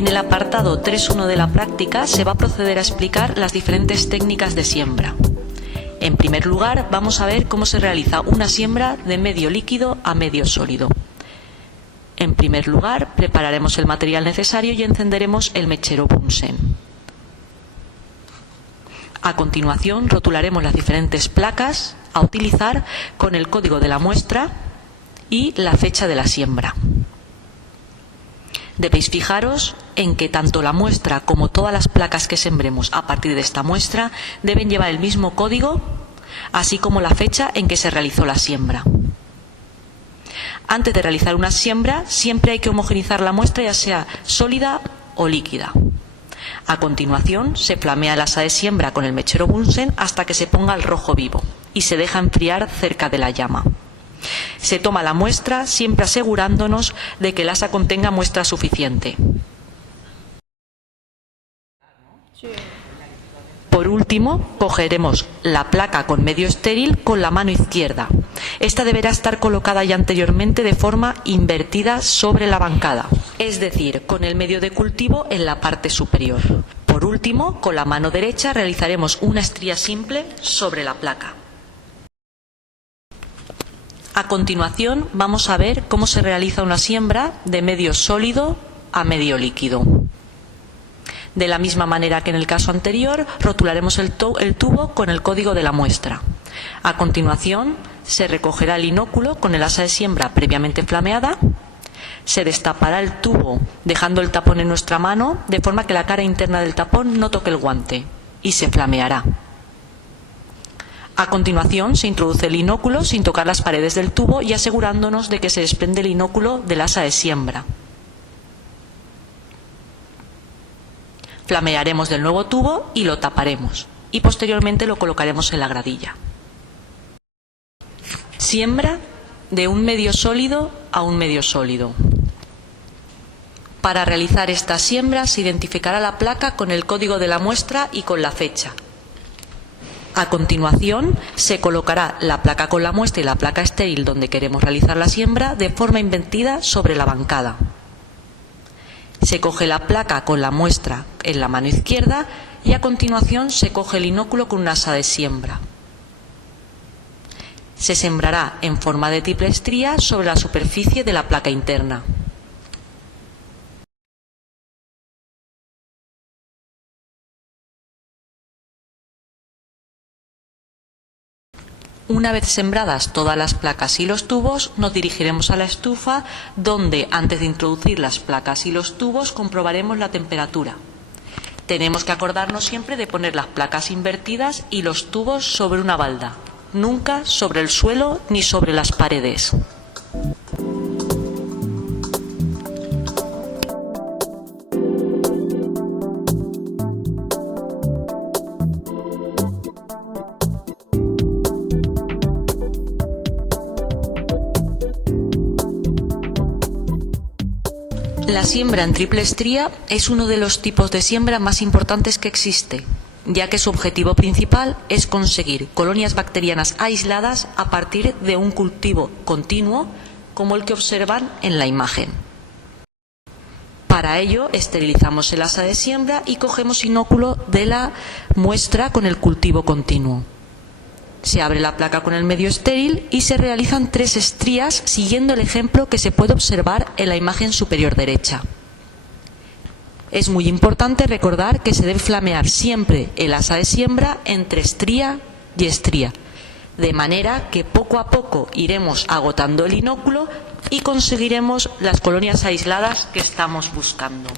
En el apartado 3.1 de la práctica se va a proceder a explicar las diferentes técnicas de siembra. En primer lugar, vamos a ver cómo se realiza una siembra de medio líquido a medio sólido. En primer lugar, prepararemos el material necesario y encenderemos el mechero Bunsen. A continuación, rotularemos las diferentes placas a utilizar con el código de la muestra y la fecha de la siembra. Debéis fijaros en que tanto la muestra como todas las placas que sembremos a partir de esta muestra deben llevar el mismo código, así como la fecha en que se realizó la siembra. Antes de realizar una siembra, siempre hay que homogeneizar la muestra, ya sea sólida o líquida. A continuación, se flamea el asa de siembra con el mechero Bunsen hasta que se ponga al rojo vivo y se deja enfriar cerca de la llama. Se toma la muestra siempre asegurándonos de que el asa contenga muestra suficiente. Por último, cogeremos la placa con medio estéril con la mano izquierda. Esta deberá estar colocada ya anteriormente de forma invertida sobre la bancada, es decir, con el medio de cultivo en la parte superior. Por último, con la mano derecha realizaremos una estría simple sobre la placa. A continuación, vamos a ver cómo se realiza una siembra de medio sólido a medio líquido. De la misma manera que en el caso anterior, rotularemos el tubo con el código de la muestra. A continuación, se recogerá el inóculo con el asa de siembra previamente flameada, se destapará el tubo dejando el tapón en nuestra mano de forma que la cara interna del tapón no toque el guante y se flameará. A continuación, se introduce el inóculo sin tocar las paredes del tubo y asegurándonos de que se desprende el inóculo del asa de siembra. Flamearemos del nuevo tubo y lo taparemos y posteriormente lo colocaremos en la gradilla. Siembra de un medio sólido a un medio sólido. Para realizar esta siembra se identificará la placa con el código de la muestra y con la fecha. A continuación, se colocará la placa con la muestra y la placa estéril donde queremos realizar la siembra de forma invertida sobre la bancada. Se coge la placa con la muestra en la mano izquierda y a continuación se coge el inóculo con un asa de siembra. Se sembrará en forma de triple estría sobre la superficie de la placa interna. Una vez sembradas todas las placas y los tubos, nos dirigiremos a la estufa donde, antes de introducir las placas y los tubos, comprobaremos la temperatura. Tenemos que acordarnos siempre de poner las placas invertidas y los tubos sobre una balda, nunca sobre el suelo ni sobre las paredes. La siembra en triple estría es uno de los tipos de siembra más importantes que existe, ya que su objetivo principal es conseguir colonias bacterianas aisladas a partir de un cultivo continuo, como el que observan en la imagen. Para ello, esterilizamos el asa de siembra y cogemos inóculo de la muestra con el cultivo continuo. Se abre la placa con el medio estéril y se realizan 3 estrías siguiendo el ejemplo que se puede observar en la imagen superior derecha. Es muy importante recordar que se debe flamear siempre el asa de siembra entre estría y estría, de manera que poco a poco iremos agotando el inóculo y conseguiremos las colonias aisladas que estamos buscando.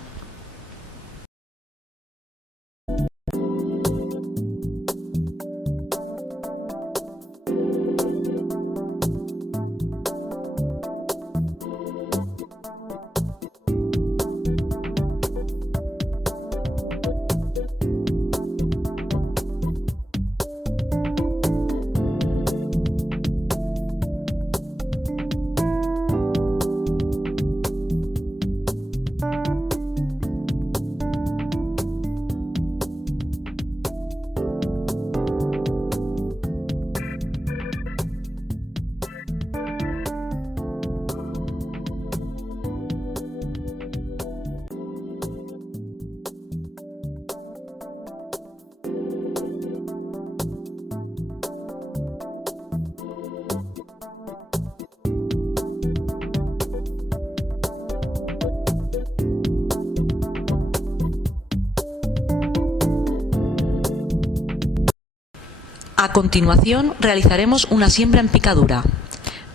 A continuación realizaremos una siembra en picadura.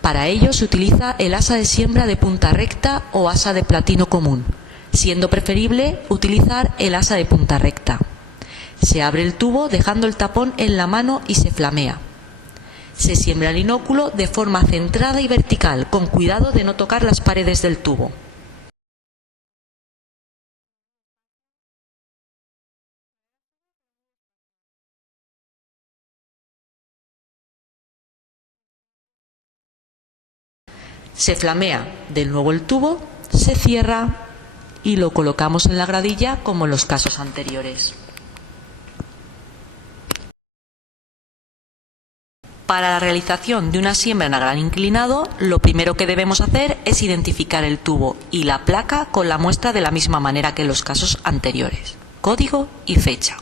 Para ello se utiliza el asa de siembra de punta recta o asa de platino común, siendo preferible utilizar el asa de punta recta. Se abre el tubo dejando el tapón en la mano y se flamea. Se siembra el inóculo de forma centrada y vertical, con cuidado de no tocar las paredes del tubo. Se flamea de nuevo el tubo, se cierra y lo colocamos en la gradilla como en los casos anteriores. Para la realización de una siembra en gran inclinado, lo primero que debemos hacer es identificar el tubo y la placa con la muestra de la misma manera que en los casos anteriores. Código y fecha.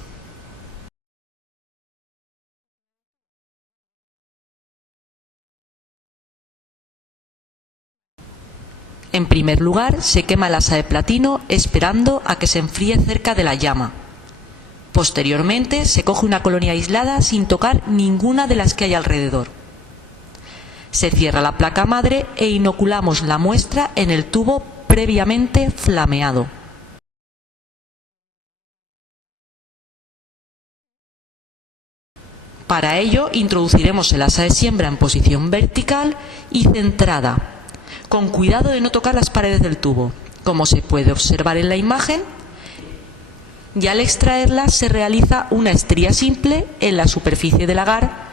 En primer lugar, se quema el asa de platino esperando a que se enfríe cerca de la llama. Posteriormente, se coge una colonia aislada sin tocar ninguna de las que hay alrededor. Se cierra la placa madre e inoculamos la muestra en el tubo previamente flameado. Para ello, introduciremos el asa de siembra en posición vertical y centrada, con cuidado de no tocar las paredes del tubo. Como se puede observar en la imagen, y al extraerla se realiza una estría simple en la superficie del agar,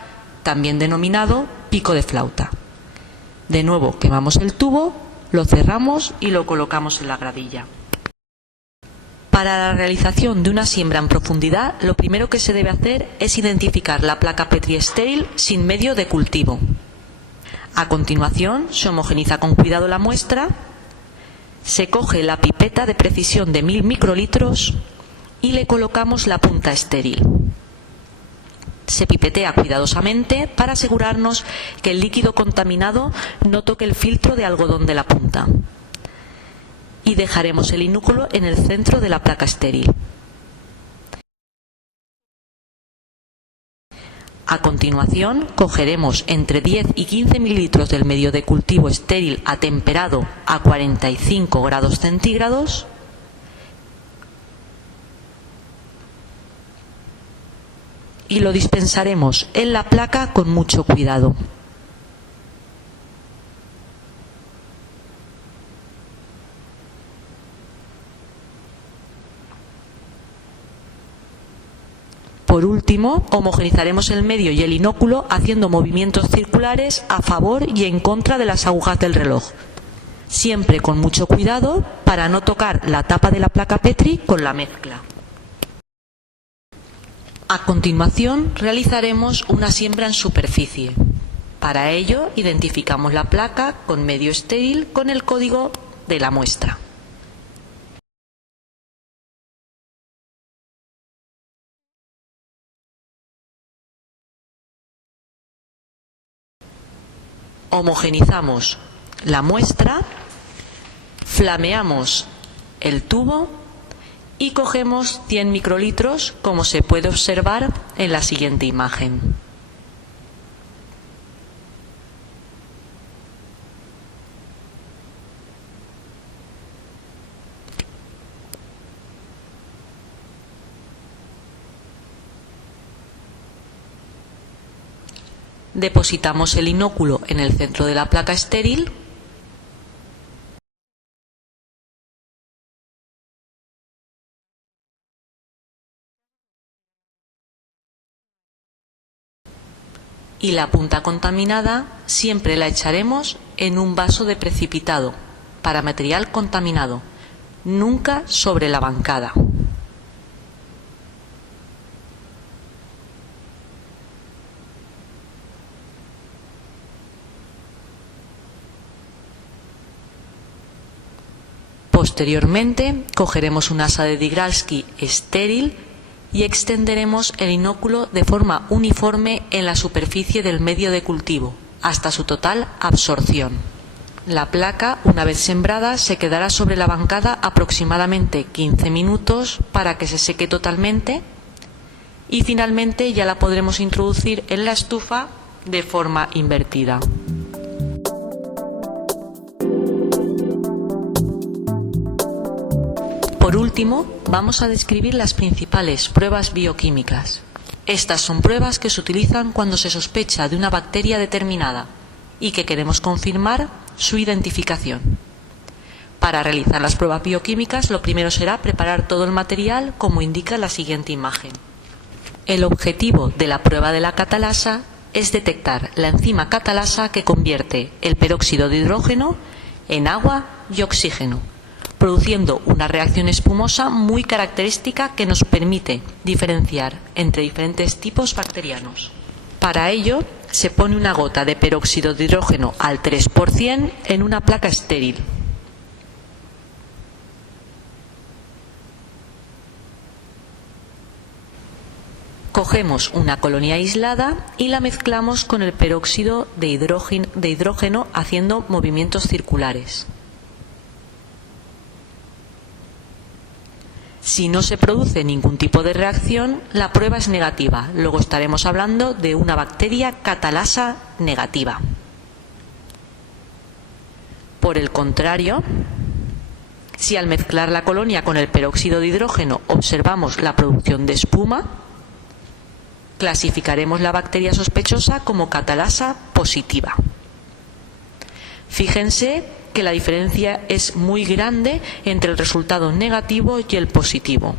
también denominado pico de flauta. De nuevo quemamos el tubo, lo cerramos y lo colocamos en la gradilla. Para la realización de una siembra en profundidad, lo primero que se debe hacer es identificar la placa Petri estéril sin medio de cultivo. A continuación, se homogeniza con cuidado la muestra, se coge la pipeta de precisión de 1000 microlitros y le colocamos la punta estéril. Se pipetea cuidadosamente para asegurarnos que el líquido contaminado no toque el filtro de algodón de la punta. Y dejaremos el inúculo en el centro de la placa estéril. A continuación, cogeremos entre 10 y 15 mililitros del medio de cultivo estéril atemperado a 45 grados centígrados y lo dispensaremos en la placa con mucho cuidado. Por último, homogenizaremos el medio y el inóculo haciendo movimientos circulares a favor y en contra de las agujas del reloj, siempre con mucho cuidado para no tocar la tapa de la placa Petri con la mezcla. A continuación, realizaremos una siembra en superficie. Para ello, identificamos la placa con medio estéril con el código de la muestra. Homogenizamos la muestra, flameamos el tubo y cogemos 100 microlitros, como se puede observar en la siguiente imagen. Depositamos el inóculo en el centro de la placa estéril y la punta contaminada siempre la echaremos en un vaso de precipitado para material contaminado, nunca sobre la bancada. Posteriormente, cogeremos un asa de Digralski estéril y extenderemos el inóculo de forma uniforme en la superficie del medio de cultivo, hasta su total absorción. La placa, una vez sembrada, se quedará sobre la bancada aproximadamente 15 minutos para que se seque totalmente y finalmente ya la podremos introducir en la estufa de forma invertida. Por último, vamos a describir las principales pruebas bioquímicas. Estas son pruebas que se utilizan cuando se sospecha de una bacteria determinada y que queremos confirmar su identificación. Para realizar las pruebas bioquímicas, lo primero será preparar todo el material como indica la siguiente imagen. El objetivo de la prueba de la catalasa es detectar la enzima catalasa que convierte el peróxido de hidrógeno en agua y oxígeno, produciendo una reacción espumosa muy característica que nos permite diferenciar entre diferentes tipos bacterianos. Para ello, se pone una gota de peróxido de hidrógeno al 3% en una placa estéril. Cogemos una colonia aislada y la mezclamos con el peróxido de hidrógeno haciendo movimientos circulares. Si no se produce ningún tipo de reacción, la prueba es negativa. Luego estaremos hablando de una bacteria catalasa negativa. Por el contrario, si al mezclar la colonia con el peróxido de hidrógeno observamos la producción de espuma, clasificaremos la bacteria sospechosa como catalasa positiva. Fíjense que la diferencia es muy grande entre el resultado negativo y el positivo.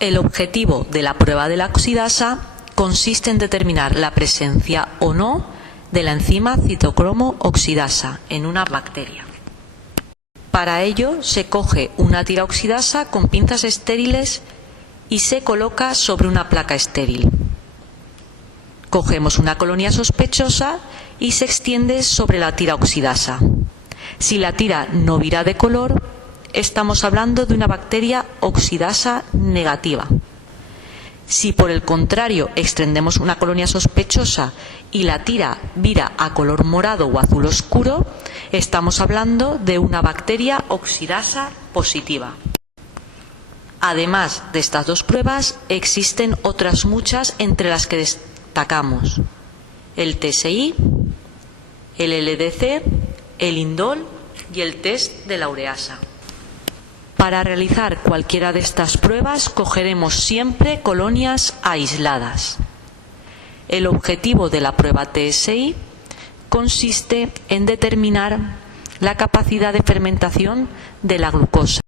El objetivo de la prueba de la oxidasa consiste en determinar la presencia o no de la enzima citocromo oxidasa en una bacteria. Para ello se coge una tira oxidasa con pinzas estériles y se coloca sobre una placa estéril. Cogemos una colonia sospechosa y se extiende sobre la tira oxidasa. Si la tira no vira de color, estamos hablando de una bacteria oxidasa negativa. Si por el contrario extendemos una colonia sospechosa y la tira vira a color morado o azul oscuro, estamos hablando de una bacteria oxidasa positiva. Además de estas dos pruebas, existen otras muchas entre las que destacamos el TSI, el LDC, el indol y el test de la ureasa. Para realizar cualquiera de estas pruebas cogeremos siempre colonias aisladas. El objetivo de la prueba TSI consiste en determinar la capacidad de fermentación de la glucosa.